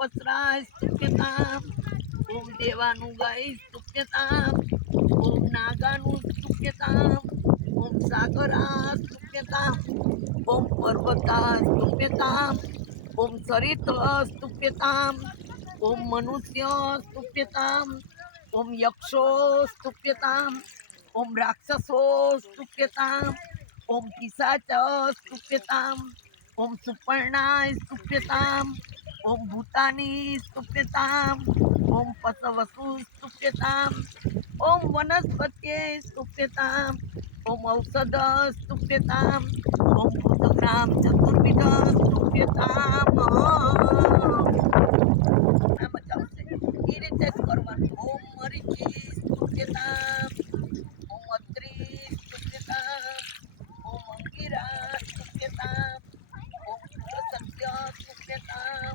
પસરાય સ્તુપ્યતામ ઓમ દેવાનું ગાય સ્તુપ્યતામ ઓમ નાગાનું સ્તુપ્યતામ ઓમ સાગરા સ્તુપ્યતામ ઓમ પર્વતા સ્તુપ્યતામ ઓમ સરિત સ્તુપ્યતામ ઓમ મનુષ્ય સ્તુપ્યતામ ઓમ યક્ષો સ્તુપ્યતામ ઓમ રાક્ષસો સ્તુપ્યતામ ઓમ પિશાચ સ્તુપ્યતામ ઓમ સુપર્ણાય સ્તુપ્યતામ ઓમ ભૂતાની સુપ્યતામ, ઓમ પસવસુ સુપ્યતામ, ઓમ વનસ્પત્યે સુપ્યતામ, ઓમ ઔષધ સુપ્યતામ, ઓમ ભૂતગ્રામ ચતુર્વિધ સુપ્યતામ. આવશે એ રીતે જ કરવાનું. ઓમ મરીચી સ્તુપ્યતામ ઓમ અત્રી સ્તુપ્યતામ ઓમ અંગીરા સ્તુપ્યતામ ઓમ કુલસત્ય સ્તુપ્યતામ